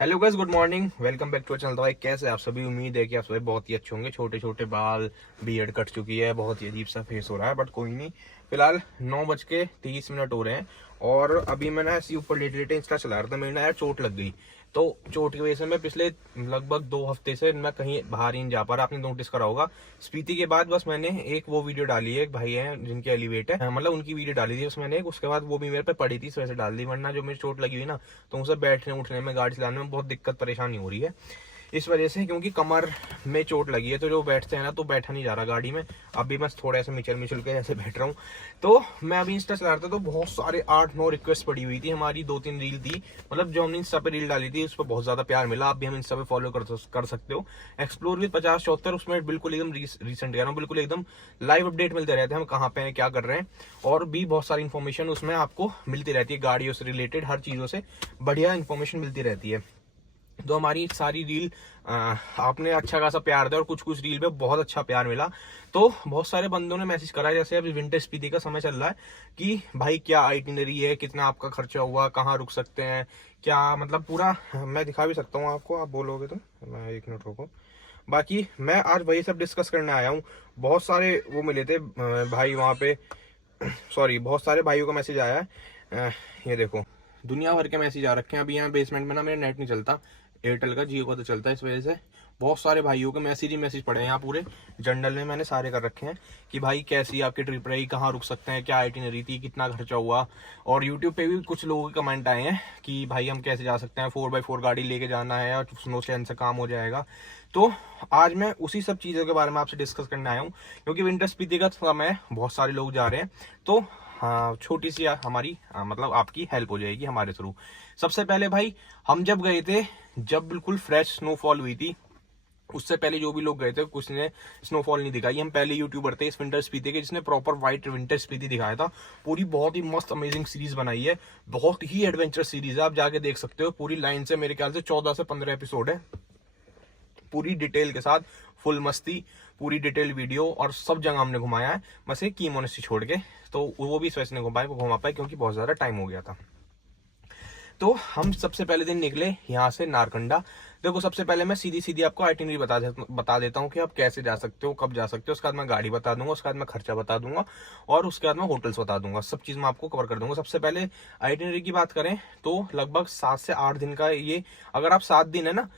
Hello guys, good morning. Welcome back to channel. तो भाई कैसे आप सभी? उम्मीद है कि आप सभी बहुत ही अच्छे होंगे। छोटे छोटे बाल, बियर्ड कट चुकी है, बहुत ही अजीब सा फेस हो रहा है, बट कोई नहीं। फिलहाल 9:30 हो रहे हैं और अभी मैं ना ऐसे ऊपर लेटे लेटे इंस्टा चला रहा था। मेरे ना यार चोट लग गई। तो चोट की वजह से मैं पिछले लगभग 2 हफ्ते से मैं कहीं बाहर ही नहीं जा पा रहा। आपने नोटिस करा होगा। स्पीति के बाद बस मैंने एक वो वीडियो डाली है, एक भाई है जिनके एलिवेट है, मतलब उनकी वीडियो डाली थी बस मैंने एक। उसके बाद वो भी मेरे पे पड़ी थी, इस वजह से डाल दी। वरना जो मेरी चोट लगी हुई ना, तो उनसे बैठने उठने में, गाड़ी चलाने में बहुत दिक्कत परेशानी हो रही है इस वजह से, क्योंकि कमर में चोट लगी है। तो जो बैठते हैं ना, तो बैठा नहीं जा रहा गाड़ी में। अभी मैं थोड़ा ऐसे मिचल मिचल के ऐसे बैठ रहा हूँ। तो मैं अभी इंस्टा चला रहा था, तो बहुत सारे 8-9 रिक्वेस्ट पड़ी हुई थी। हमारी 2-3 रील थी, मतलब जो हमने इंस्टा पे रील डाली थी उस पर बहुत ज्यादा प्यार मिला। आप भी हम इंस्टा पे फॉलो कर सकते हो, एक्सप्लोर विद 5074। उसमें बिल्कुल एकदम रिसेंट कह रहा हूँ, बिल्कुल एकदम लाइव अपडेट मिलते रहते हैं, हम कहाँ पे हैं, क्या कर रहे हैं। और भी बहुत सारी इन्फॉर्मेशन उसमें आपको मिलती रहती है, गाड़ियों से रिलेटेड हर चीजों से बढ़िया इन्फॉर्मेशन मिलती रहती है। तो हमारी सारी रील आपने अच्छा खासा प्यार दिया और कुछ कुछ रील पे बहुत अच्छा प्यार मिला। तो बहुत सारे बंदों ने मैसेज करा, जैसे अभी विंटर स्पीति का समय चल रहा है, कि भाई क्या आइटिनरी है, कितना आपका खर्चा हुआ, कहाँ रुक सकते हैं, क्या मतलब पूरा मैं दिखा भी सकता हूँ आपको, आप बोलोगे तो। मैं 1 मिनट रुको। बाकी मैं आज वही सब डिस्कस करने आया हूँ। बहुत सारे वो मिले थे भाई वहाँ पे। सॉरी, बहुत सारे भाइयों का मैसेज आया है। ये देखो, दुनिया भर के मैसेज आ रखे हैं। अभी यहाँ बेसमेंट में ना मेरा नेट नहीं चलता, एयरटेल का, जियो का तो चलता है। इस वजह से बहुत सारे भाइयों के मैसेज ही मैसेज पड़े हैं। यहाँ पूरे जंडल में मैंने सारे कर रखे हैं कि भाई कैसी आपकी ट्रिप रही, कहाँ रुक सकते हैं, क्या आइटिनरी थी, कितना खर्चा हुआ। और यूट्यूब पे भी कुछ लोगों के कमेंट आए हैं कि भाई हम कैसे जा सकते हैं, 4x4 गाड़ी लेके जाना है और स्नो चैन से काम हो जाएगा। तो आज मैं उसी सब चीज़ों के बारे में आपसे डिस्कस करने आया हूँ, क्योंकि विंटर स्पीति का समय बहुत सारे लोग जा रहे हैं। तो हाँ, छोटी सी हमारी मतलब आपकी हेल्प हो जाएगी हमारे थ्रू। सबसे पहले भाई, हम जब गए थे, जब बिल्कुल फ्रेश स्नोफॉल हुई थी, उससे पहले जो भी लोग गए थे कुछ ने स्नोफॉल नहीं दिखाई। हम पहले यूट्यूबर थे इस विंटर स्पीति के जिसने प्रॉपर व्हाइट विंटर स्पीति दिखाया था। पूरी बहुत ही मस्त अमेजिंग सीरीज बनाई है, बहुत ही एडवेंचर सीरीज है, आप जाके देख सकते हो पूरी लाइन से। मेरे ख्याल से 14 से 15 एपिसोड है, पूरी डिटेल के साथ, फुल मस्ती, पूरी डिटेल वीडियो, और सब जगह हमने घुमाया है, बस एक की मोनेस्ट्री छोड़ के। तो वो भी इस वजह से नहीं घुमा पाए क्योंकि बहुत ज्यादा टाइम हो गया था। तो हम सबसे पहले दिन निकले यहाँ से नारकंडा। देखो, सबसे पहले मैं सीधी सीधी आपको आइटिनरी बता देता हूँ कि आप कैसे जा सकते हो, कब जा सकते हो। उसके बाद मैं गाड़ी बता दूंगा, उसके बाद मैं खर्चा बता दूंगा, और उसके बाद मैं होटल्स बता दूंगा। सब चीज मैं आपको कवर कर दूंगा। सबसे पहले आइटिनरी की बात करें तो लगभग 7 से 8 दिन का ये, अगर आप 7 दिन है ना,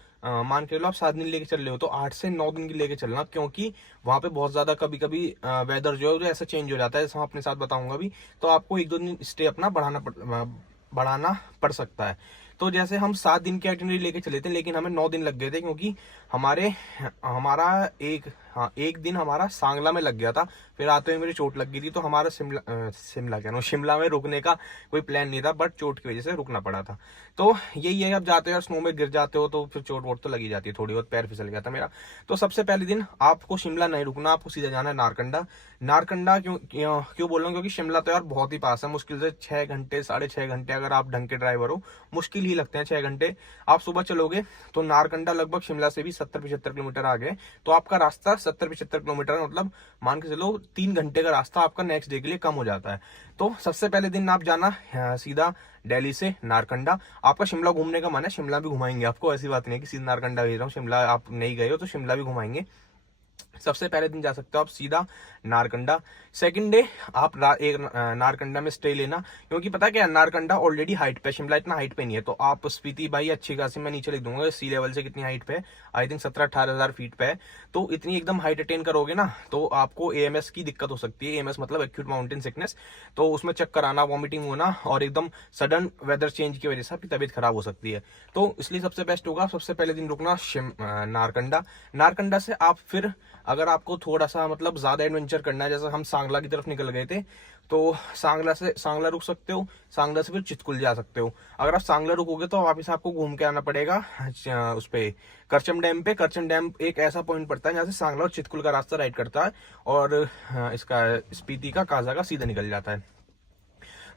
मान के लो आप 7 दिन लेके चल रहे हो, तो 8 से 9 दिन की लेके चलना, क्योंकि वहां पे बहुत ज्यादा कभी कभी वेदर जो है वो ऐसा चेंज हो जाता है, जैसे मैं अपने साथ बताऊंगा भी। तो आपको 1-2 दिन स्टे अपना बढ़ाना पड़ सकता है। तो जैसे हम 7 दिन की आइटिनरी लेके चले थे, लेकिन हमें 9 दिन लग गए थे, क्योंकि हमारा एक दिन हमारा सांगला में लग गया था। फिर आते हुए मेरी चोट लग गई थी, तो हमारा शिमला कह रहा हूँ, शिमला में रुकने का कोई प्लान नहीं था, बट चोट की वजह से रुकना पड़ा था। तो यही है, आप जाते हो और स्नो में गिर जाते हो तो फिर चोट वोट तो लगी जाती है, थोड़ी बहुत पैर फिसल गया था मेरा। तो सबसे पहले दिन आपको शिमला नहीं रुकना, आपको सीधा जाना है नारकंडा। नारकंडा क्यों क्यों क्यों बोल रहा हूँ, क्योंकि शिमला तो यार बहुत ही पास है। मुश्किल से 6 घंटे, 6.5 घंटे, अगर आप ढंग के ड्राइवर हो, मुश्किल ही लगते हैं 6 घंटे। आप सुबह चलोगे तो नारकंडा लगभग शिमला से भी 70-75 किलोमीटर आगे। तो आपका रास्ता 70-75 किलोमीटर, मतलब मान के चलो 3 घंटे का रास्ता आपका नेक्स्ट डे के लिए कम हो जाता है। तो सबसे पहले दिन आप जाना सीधा दिल्ली से नारकंडा। आपका शिमला घूमने का मन है, शिमला भी घुमाएंगे आपको, ऐसी बात नहीं है कि सीधा नारकंडा भेज रहा हूँ। शिमला आप नहीं गए हो तो शिमला भी घुमाएंगे। सबसे पहले दिन जा सकते हो आप सीधा नारकंडा। सेकंड डे आप नारकंडा में स्टे लेना, क्योंकि पता क्या है, नारकंडा ऑलरेडी हाइट पे, शिमला इतना हाइट पे नहीं है। तो आप स्पीति भाई अच्छी खासी, मैं नीचे लिख दूंगा सी लेवल से कितनी हाइट पे है, आई थिंक 17-18 हजार फीट पे है। तो इतनी एकदम हाइट अटेन करोगे ना, तो आपको एएमएस की दिक्कत हो सकती है। एएमएस मतलब एक्यूट माउंटेन सिकनेस। तो उसमें चक्कर आना, वॉमिटिंग होना, और एकदम सडन वेदर चेंज की वजह से आपकी तबीयत खराब हो सकती है। तो इसलिए सबसे बेस्ट होगा सबसे पहले दिन रुकना नारकंडा। नारकंडा से आप फिर, अगर आपको थोड़ा सा मतलब ज्यादा एडवेंचर करना है, जैसे हम सांगला की तरफ निकल गए थे, तो सांगला रुक सकते हो। सांगला से फिर चितकुल जा सकते हो। अगर आप सांगला रुकोगे तो वापस आपको घूम के आना पड़ेगा उस पे करचम डैम पे। करचम डैम एक ऐसा पॉइंट पड़ता है जहाँ से सांगला और चितकुल का रास्ता राइट करता है, और इसका स्पीति का, काजा का सीधा निकल जाता है।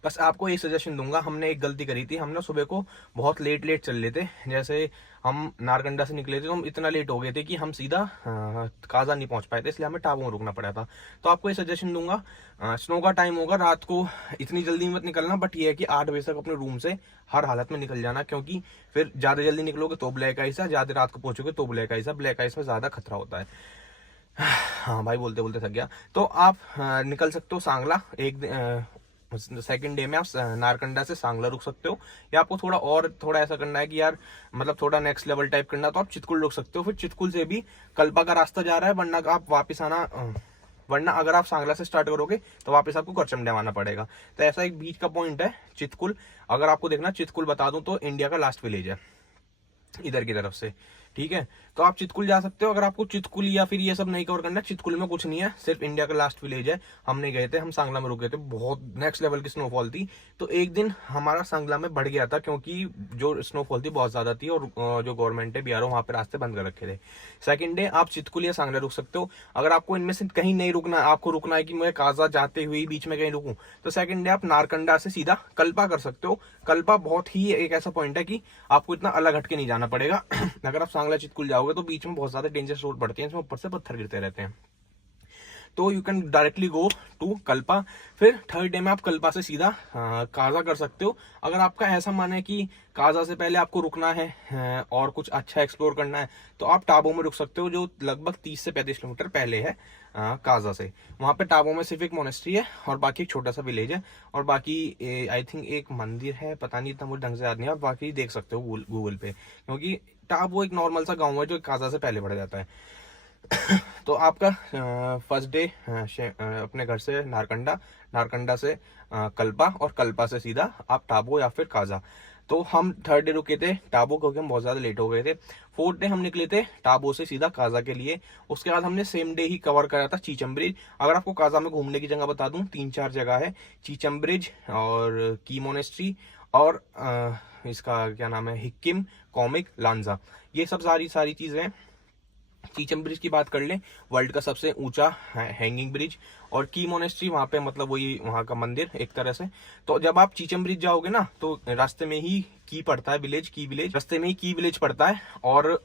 बस आपको एक सजेशन दूंगा, हमने एक गलती करी थी, हम ना सुबह को बहुत लेट चल लेते। जैसे हम नारकंडा से निकले थे तो हम इतना लेट हो गए थे कि हम सीधा काजा नहीं पहुंच पाए थे, इसलिए हमें टापू में रुकना पड़ा था। तो आपको ये सजेशन दूंगा, स्नो का टाइम होगा रात को, इतनी जल्दी मत निकलना, बट ये है कि 8 बजे तक अपने रूम से हर हालत में निकल जाना, क्योंकि फिर ज्यादा जल्दी निकलोगे तो ब्लैक आइस है, ज्यादा रात को पहुंचोगे तो ब्लैक आइस है, ब्लैक आइस में ज्यादा खतरा होता है। हाँ भाई, बोलते बोलते थक गया। तो आप निकल सकते हो सांगला, सेकंड डे में आप नारकंडा से सांगला रुक सकते हो, या आपको थोड़ा ऐसा करना है कि यार मतलब थोड़ा नेक्स्ट लेवल टाइप करना, तो आप चितकुल रुक सकते हो। फिर चितकुल से भी कल्पा का रास्ता जा रहा है, वरना आप वापस आना, वरना अगर आप सांगला से स्टार्ट करोगे तो वापस आपको करचम डैम आना पड़ेगा। तो ऐसा एक बीच का पॉइंट है चितकुल। अगर आपको देखना, चितकुल बता दूं तो इंडिया का लास्ट विलेज है इधर की तरफ से, ठीक है। तो आप चितकुल जा सकते हो। अगर आपको चितकुल या फिर ये सब नहीं कवर करना, चितकुल में कुछ नहीं है, सिर्फ इंडिया का लास्ट विलेज है। हमने गए थे, हम सांगला में रुके थे, बहुत नेक्स्ट लेवल की स्नोफॉल थी। तो एक दिन हमारा सांगला में बढ़ गया था, क्योंकि जो स्नोफॉल थी बहुत ज्यादा थी, और जो गवर्नमेंट है बीआरओ वहां पे रास्ते बंद कर रखे थे। सेकंड डे आप चितकुल या सांगला रुक सकते हो। अगर आपको इनमें से कहीं नहीं रुकना, आपको रुकना है कि मैं काजा जाते हुए बीच में कहीं रुकूं, तो सेकंड डे आप नारकंडा से सीधा कल्पा कर सकते हो। कल्पा बहुत ही एक ऐसा पॉइंट है कि आपको इतना अलग हटके नहीं जाना पड़ेगा। अगर आप सांगला चितकुल जाओगे तो बीच में बहुत ज्यादा डेंजरस रोड पड़ती है, इसमें ऊपर से पत्थर गिरते रहते हैं, तो you can directly go to Kalpa. फिर थर्ड डे में आप कल्पा से सीधा काजा कर सकते हो। अगर आपका ऐसा मन है कि काजा से पहले आपको रुकना है और कुछ अच्छा एक्सप्लोर करना है, तो आप टाबो में रुक सकते हो, जो लगभग 30 से 35 किलोमीटर पहले है काजा से। वहां पे टाबो में सिर्फ एक मोनेस्ट्री है और बाकी एक छोटा सा विलेज है, और बाकी आई थिंक एक मंदिर है, पता नहीं, इतना मुझे ढंग से याद नहीं है। बाकी देख सकते हो गूगल पे, क्योंकि टाबो एक नॉर्मल सा गाँव है जो काजा से पहले बढ़ जाता है। तो आपका फर्स्ट डे अपने घर से नारकंडा, नारकंडा से कल्पा, और कल्पा से सीधा आप टाबो या फिर काजा। तो हम थर्ड डे रुके थे टाबो, क्योंकि हम बहुत ज्यादा लेट हो गए थे। फोर्थ डे हम निकले थे टाबो से सीधा काजा के लिए। उसके बाद हमने सेम डे ही कवर करा था चीचम ब्रिज। अगर आपको काजा में घूमने की जगह बता दूं, 3-4 जगह है, चीचम ब्रिज और की मोनेस्ट्री और इसका क्या नाम है, हिक्किम, कॉमिक, लांजा, ये सब सारी चीजें। चीचम ब्रिज की बात कर लें, वर्ल्ड का सबसे ऊंचा हैंगिंग ब्रिज, और की मोनेस्ट्री वहां पे मतलब वही वहां का मंदिर एक तरह से। तो जब आप चीचम ब्रिज जाओगे ना, तो रास्ते में ही की पड़ता है विलेज, की विलेज, रास्ते में ही की विलेज पड़ता है, और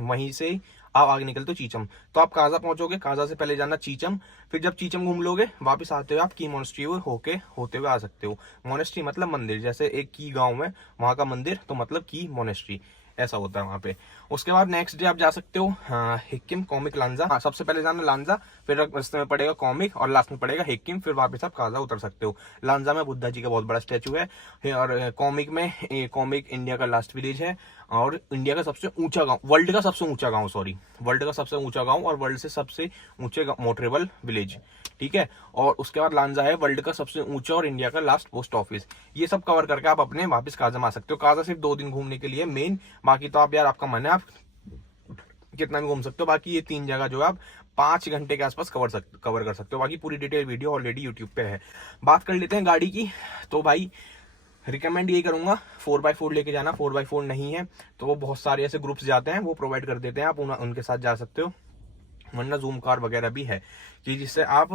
वहीं से आप आगे निकलते हो चीचम। तो आप काजा पहुंचोगे, काजा से पहले जाना चीचम, फिर जब चीचम घूम लोगे वापस आते हुए आप की मोनेस्ट्री होते हुए आ सकते हो। मोनेस्ट्री मतलब मंदिर, जैसे एक की गांव है वहां का मंदिर, तो मतलब की मोनेस्ट्री, ऐसा होता है वहां पे। उसके बाद नेक्स्ट डे आप जा सकते हो हिक्किम, कॉमिक, लांजा। सबसे पहले जाना लांजा, फिर रास्ते में पड़ेगा कॉमिक, और लास्ट में पड़ेगा हिक्किम, फिर वापस आप काजा उतर सकते हो। लांजा में बुद्धा जी का बहुत बड़ा स्टैचू है, और कॉमिक में कॉमिक इंडिया का लास्ट विलेज है, और इंडिया का सबसे ऊंचा गांव, वर्ल्ड का सबसे ऊंचा गांव, सॉरी, वर्ल्ड का सबसे ऊंचा गांव और वर्ल्ड से सबसे ऊंचे मोटरेबल विलेज, ठीक है। और उसके बाद लांजा है वर्ल्ड का सबसे ऊंचा और इंडिया का लास्ट पोस्ट ऑफिस। ये सब कवर करके आप अपने वापस काजा में आ सकते हो। काजा सिर्फ 2 दिन घूमने के लिए मेन, बाकी तो आप यार आपका मन है, आप कितना भी घूम सकते हो। बाकी ये 3 जगह जो है आप 5 घंटे के आसपास कवर कर सकते हो। बाकी पूरी डिटेल वीडियो ऑलरेडी यूट्यूब पे है। बात कर लेते हैं गाड़ी की। तो भाई रिकमेंड यही करूंगा 4x4 लेके जाना। 4x4 नहीं है तो वो बहुत सारे ऐसे ग्रुप्स जाते हैं, वो प्रोवाइड कर देते हैं, आप उनके साथ जा सकते हो। वरना जूम कार वगैरह भी है कि जिससे आप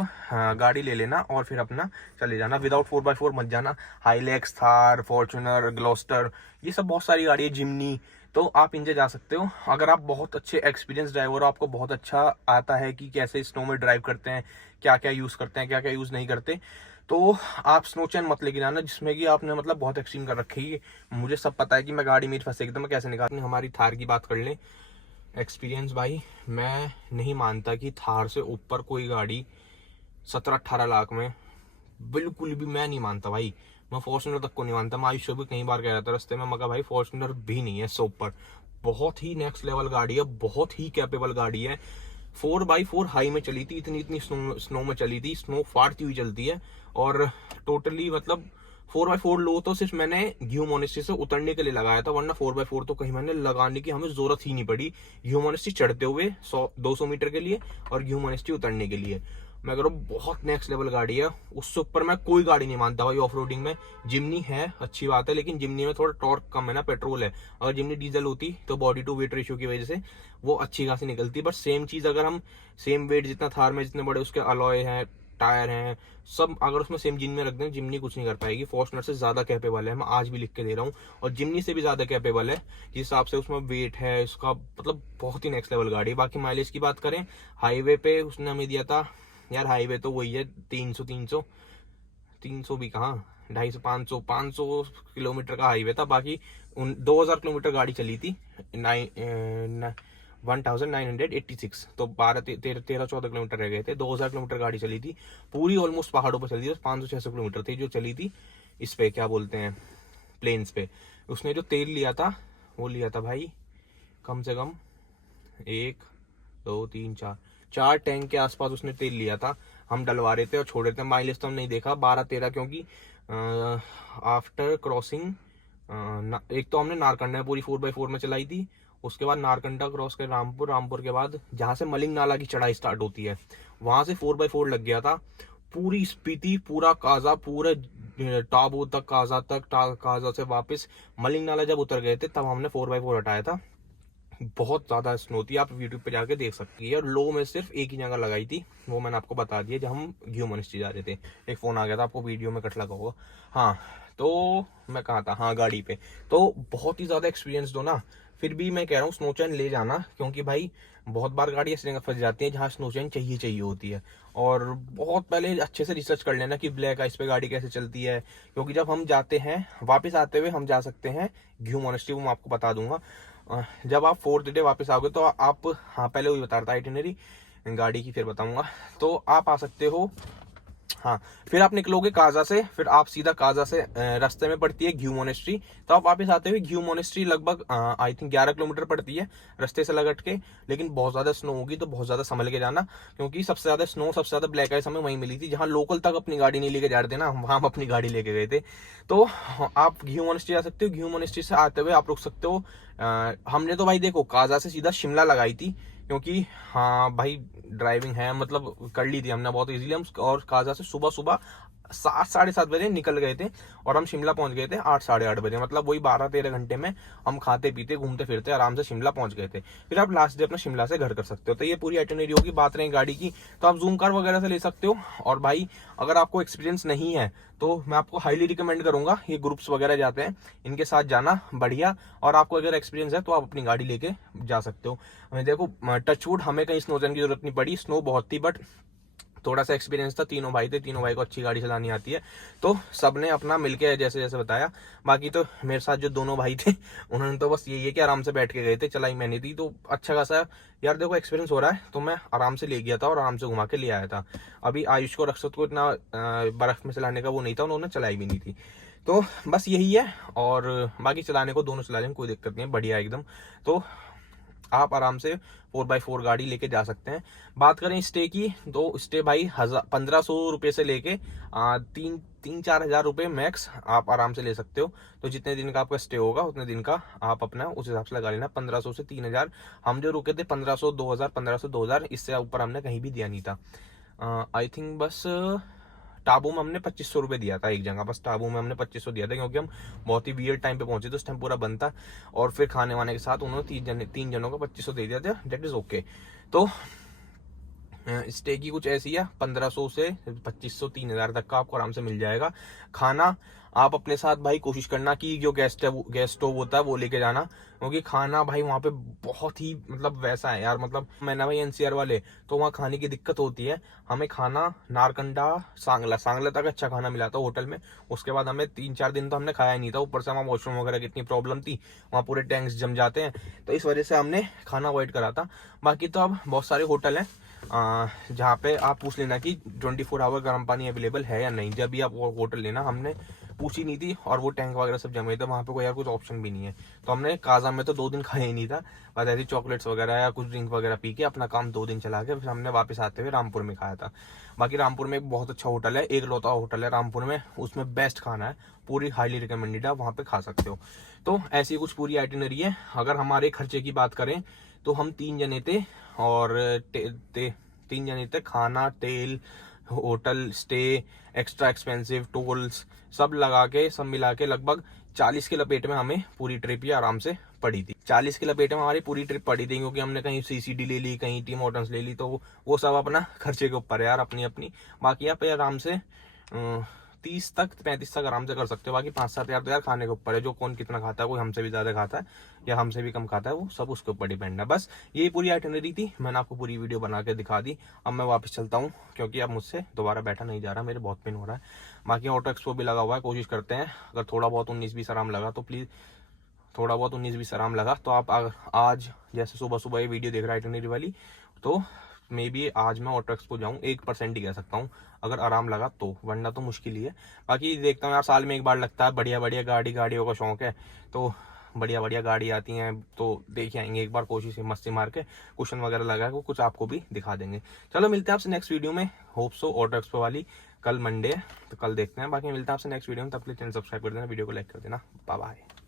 गाड़ी ले लेना और फिर अपना चले जाना। विदाउट 4x4 मत जाना। हाईलैक्स, थार, फॉर्च्यूनर, ग्लोस्टर, ये सब बहुत सारी गाड़ी है, जिमनी, तो आप इनसे जा सकते हो। अगर आप बहुत अच्छे एक्सपीरियंस ड्राइवर हो, आपको बहुत अच्छा आता है कि कैसे स्नो में ड्राइव करते हैं, क्या क्या यूज करते हैं, क्या क्या यूज नहीं करते, तो आप स्नो चैन मत लेके जाना जिसमें कि आपने मतलब बहुत एक्सट्रीम कर रखी है। मुझे सब पता है कि मैं गाड़ी मेरी फंसेगी तो मैं कैसे निकालूं। हमारी थार की बात कर लें, एक्सपीरियंस भाई, मैं नहीं मानता कि थार से ऊपर कोई गाड़ी 17-18 लाख में, बिल्कुल भी मैं नहीं मानता भाई। मैं फॉर्च्यूनर तक को नहीं मानता। मैं आयुष भी कई बार कह रहा था रास्ते में, मगर भाई फॉर्च्यूनर भी नहीं है इससे ऊपर। बहुत ही नेक्स्ट लेवल गाड़ी है, बहुत ही कैपेबल गाड़ी है। 4x4 हाई में चली थी, इतनी स्नो में चली थी, स्नो फाड़ती हुई चलती है। और टोटली मतलब 4x4 लो तो सिर्फ मैंने घ्यू मोनेस्ट्री से उतरने के लिए लगाया था, वरना 4x4 तो कहीं मैंने लगाने की हमें जरूरत ही नहीं पड़ी। घ्यू मोनेस्ट्री चढ़ते हुए 100-200 मीटर के लिए और घ्यू मोनेस्ट्री उतरने के लिए। मैं कह रहा हूँ बहुत नेक्स्ट लेवल गाड़ी है। उससे ऊपर मैं कोई गाड़ी नहीं मानता भाई ऑफ रोडिंग में। जिमनी है, अच्छी बात है, लेकिन जिमनी में थोड़ा टॉर्क कम है ना, पेट्रोल है। अगर जिमनी डीजल होती तो बॉडी टू वेट रेशियो की वजह से वो अच्छी खासी निकलती। बट सेम चीज अगर हम सेम वेट जितना थार में जितने बड़े उसके अलॉय हैं, टायर हैं सब, अगर उसमें सेम जिम में रख दें जिमनी कुछ नहीं कर पाएगी। फॉर्च्यूनर से ज्यादा कैपेबल है, मैं आज भी लिख के दे रहा हूँ, और जिमनी से भी ज्यादा कैपेबल है जिस हिसाब से उसमें वेट है उसका, मतलब बहुत ही नेक्स्ट लेवल गाड़ी है। बाकी माइलेज की बात करें, हाईवे पे उसने हमें दिया था यार, हाईवे तो वही है 300 भी कहाँ, 250 500 किलोमीटर का हाईवे था। बाकी 2000 किलोमीटर गाड़ी चली थी, 1986, तो 13-14 किलोमीटर रह गए थे। 2000 किलोमीटर गाड़ी चली थी, पूरी ऑलमोस्ट पहाड़ों पर चली थी। 500-600 किलोमीटर थी जो चली थी इस पे, क्या बोलते हैं, प्लेन्स पे। उसने जो तेल लिया था वो लिया था भाई कम से कम 1 2 3 4 टैंक के आसपास उसने तेल लिया था। हम डलवा रहे थे और छोड़ रहे थे। माइलेज तो हम नहीं देखा 12-13, क्योंकि आफ्टर क्रॉसिंग एक तो हमने नारकंडा पूरी 4x4 में चलाई थी, उसके बाद नारकंडा क्रॉस कर रामपुर के बाद जहां से मलिंग नाला की चढ़ाई स्टार्ट होती है वहां से 4x4 लग गया था। पूरी स्पीति, पूरा काजा, पूरे टाबू तक, काजा से वापस मलिंग नाला जब उतर गए थे तब हमने 4x4 हटाया था। बहुत ज्यादा स्नो थी, आप यूट्यूब पे जाके देख सकती है। और लो में सिर्फ एक ही जगह लगाई थी, वो मैंने आपको बता दिया जब हम घ्यू मोनेस्ट्री जा रहे थे। एक फोन आ गया था, आपको वीडियो में कट लगा होगा। हाँ, तो मैं कहा था, हाँ गाड़ी पे तो बहुत ही ज्यादा एक्सपीरियंस दो ना। फिर भी मैं कह रहा हूँ स्नो चैन ले जाना, क्योंकि भाई बहुत बार गाड़ी ऐसी जगह फंस जाती है जहाँ स्नो चैन चाहिए होती है। और बहुत पहले अच्छे से रिसर्च कर लेना कि ब्लैक आइस पे गाड़ी कैसे चलती है, क्योंकि जब हम जाते हैं वापस आते हुए हम जा सकते हैं घ्यू मोनेस्ट्री, वो मैं आपको बता दूंगा। जब आप 4th डे वापस आओगे तो आप, हाँ पहले वही बता रहा था आइटिनरी गाड़ी की, फिर बताऊंगा। तो आप आ सकते हो, हाँ फिर आप निकलोगे काजा से, फिर आप सीधा काजा से रास्ते में पड़ती है घ्यू मोनेस्ट्री। तो आप वापस आते हुए घ्यू मोनेस्ट्री लगभग आई थिंक 11 किलोमीटर पड़ती है रास्ते से लगट के। लेकिन बहुत ज्यादा स्नो होगी तो बहुत ज्यादा संभल के जाना, क्योंकि सबसे ज्यादा स्नो, सबसे ज्यादा ब्लैक आइस हमें वहीं मिली थी जहां लोकल तक अपनी गाड़ी नहीं लेके जा रहे थे ना, वहां हम अपनी गाड़ी लेके गए थे। तो आप घ्यू मोनेस्ट्री जा सकते हो। घ्यू मोनेस्ट्री से आते हुए आप रुक सकते हो। हमने तो भाई देखो काजा से सीधा शिमला लगाई थी, क्योंकि हाँ भाई ड्राइविंग है, मतलब कर ली थी हमने बहुत इजीली। हम और काजा से सुबह 7-7:30 बजे निकल गए थे और हम शिमला पहुंच गए थे 8-8:30 बजे। मतलब वही 12-13 घंटे में हम खाते पीते घूमते फिरते आराम से शिमला पहुंच गए थे। फिर आप लास्ट डे अपना शिमला से घर कर सकते हो। तो ये पूरी आइटिनरी होगी। बात रही गाड़ी की, तो आप जूम कार वगैरह से ले सकते हो। और भाई अगर आपको एक्सपीरियंस नहीं है तो मैं आपको हाईली रिकमेंड करूंगा, ये ग्रुप्स वगैरह जाते हैं इनके साथ जाना बढ़िया। और आपको अगर एक्सपीरियंस है तो आप अपनी गाड़ी लेके जा सकते हो। देखो टचवुड हमें कहीं स्नोजन की जरूरत नहीं पड़ी, स्नो बहुत थी बट थोड़ा सा एक्सपीरियंस था। तीनों भाई थे, तीनों भाई को अच्छी गाड़ी चलानी आती है, तो सबने अपना मिलके जैसे जैसे बताया। बाकी तो मेरे साथ जो दोनों भाई थे उन्होंने तो बस यही है कि आराम से बैठ के गए थे, चलाई मैंने थी। तो अच्छा खासा यार देखो एक्सपीरियंस हो रहा है, तो मैं आराम से ले गया था और आराम से घुमा के ले आया था। अभी आयुष को, रक्षत को इतना बर्फ में चलाने का वो नहीं था, उन्होंने चलाई भी नहीं थी। तो बस यही है। और बाकी चलाने को दोनों चला लेंगे, कोई दिक्कत नहीं है, बढ़िया एकदम। तो आप आराम से 4x4 गाड़ी लेके जा सकते हैं। बात करें स्टे की, तो स्टे भाई 1500 रुपये से लेके 3-4 हजार रुपये मैक्स आप आराम से ले सकते हो। तो जितने दिन का आपका स्टे होगा उतने दिन का आप अपना उस हिसाब से लगा लेना। 1500 से 3000, हम जो रुके थे 1500, 2000, 1500, 2000, इससे ऊपर हमने कहीं भी दिया नहीं था। आई थिंक बस टाबू में हमने 2500 रुपये दिया था एक जगह, बस टाबू में हमने 2500 दिया था, क्योंकि हम बहुत ही वियर्ड टाइम पे पहुंचे थे, उस टाइम पूरा बंद था। और फिर खाने वाने के साथ उन्होंने 3 जनों का 2500 दे दिया था, डेट इज ओके। तो स्टे की कुछ ऐसी है, 1500 से 2500, 3000 तक का आपको आराम से मिल जाएगा। खाना आप अपने साथ भाई कोशिश करना कि जो गैस स्टोव होता है वो लेके जाना, क्योंकि खाना भाई वहाँ पे बहुत ही मतलब वैसा है यार। मतलब मैंने भाई एनसीआर वाले, तो वहाँ खाने की दिक्कत होती है। हमें खाना नारकंडा सांगला तक अच्छा खाना मिला था होटल में। उसके बाद हमें 3-4 दिन तो हमने खाया ही नहीं था, ऊपर से वहाँ वॉशरूम वगैरह की इतनी प्रॉब्लम थी, वहाँ पूरे टैंक्स जम जाते हैं, तो इस वजह से हमने खाना अवॉइड करा था। बाकी तो अब बहुत सारे होटल हैं जहाँ पे आप पूछ लेना कि 24 आवर गर्म पानी अवेलेबल है या नहीं। जब भी आप वो होटल लेना, हमने पूछी नहीं थी, और वो टैंक वगैरह सब जमे थे वहाँ पे, कोई यार कुछ ऑप्शन भी नहीं है। तो हमने काजा में तो 2 दिन खाया ही नहीं था, बस ऐसी चॉकलेट्स वगैरह या कुछ ड्रिंक वगैरह पी के अपना काम 2 दिन चला के फिर हमने वापस आते हुए रामपुर में खाया था। बाकी रामपुर में एक बहुत अच्छा होटल है, एक लौता होटल है रामपुर में, उसमें बेस्ट खाना है, पूरी हाईली रिकमेंडेड है, वहाँ पे खा सकते हो। तो ऐसी कुछ पूरी आइटिनरी है। अगर हमारे खर्चे की बात करें तो हम 3 जने थे, और 3 जने थे, खाना, तेल, hotel stay, extra expensive tolls सब लगा के, सब मिला के लगभग 40 के लपेट में हमें पूरी ट्रिप ही आराम से पड़ी थी। 40 की लपेटे में हमारी पूरी ट्रिप पड़ी थी, क्योंकि हमने कहीं सीसीडी ले ली, कहीं टीम होटल्स ले ली, तो वो सब अपना खर्चे के ऊपर है यार, अपनी अपनी। बाकी यहाँ पे आराम से 30 तक 35 तक आराम से कर सकते हो। बाकी 5-7 हज़ार तो यार खाने के ऊपर है, जो कौन कितना खाता है, कोई हमसे भी ज्यादा खाता है या हमसे भी कम खाता है, वो सब उसके ऊपर डिपेंड है। बस यही पूरी आइटनरी थी, मैंने आपको पूरी वीडियो बना के दिखा दी। अब मैं वापस चलता हूँ, क्योंकि अब मुझसे दोबारा बैठा नहीं जा रहा, मेरे बहुत पेन हो रहा है। बाकी ऑटो एक्सपो भी लगा हुआ है, कोशिश करते हैं अगर थोड़ा बहुत 19-20 आराम लगा तो प्लीज, थोड़ा बहुत 19-20 आराम लगा तो आप आज जैसे सुबह सुबह ये वीडियो देख रहे हैं आइटनरी वाली, तो मे बी आज मैं ऑटो एक्सपो जाऊँ, 1% ही कह सकता हूँ अगर आराम लगा तो, वरना तो मुश्किल ही है। बाकी देखता हूँ यार, साल में एक बार लगता है, बढ़िया बढ़िया गाड़ियों का शौक है, तो बढ़िया बढ़िया गाड़ी आती हैं तो देख आएंगे एक बार, कोशिश है मस्ती मार के कुशन वगैरह लगा के कुछ आपको भी दिखा देंगे। चलो मिलते हैं आपसे नेक्स्ट वीडियो में, होप सो ऑटो एक्सपो वाली कल मंडे है तो कल देखते हैं। बाकी मिलते हैं आपसे नेक्स्ट वीडियो में, तब के लिए चैनल सब्सक्राइब कर देना, वीडियो को लाइक कर देना। Bye bye.